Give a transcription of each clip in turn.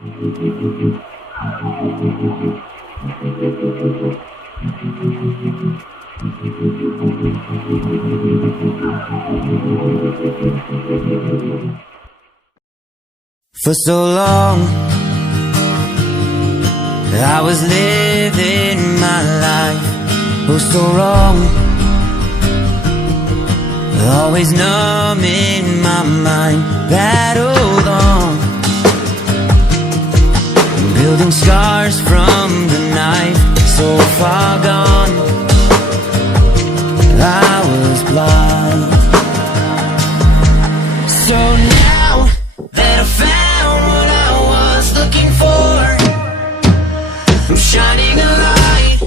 For so long I was living my life, oh so wrong, always numb in my mind, battled on, building scars from the knife, so far gone, I was blind. So now that I found what I was looking for, I'm shining a light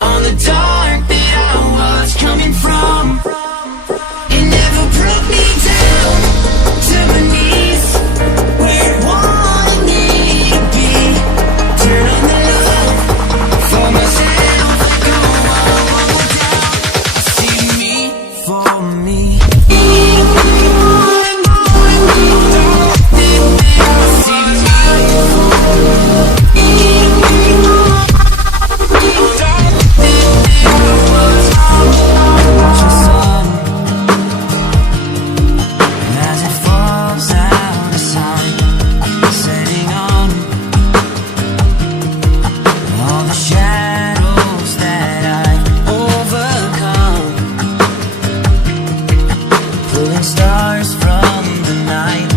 on the dark that I was coming from. It never brought me down to my knees, where it wanted me to be. Turn on the love for myself, go on down. See me for me. Stars from the night,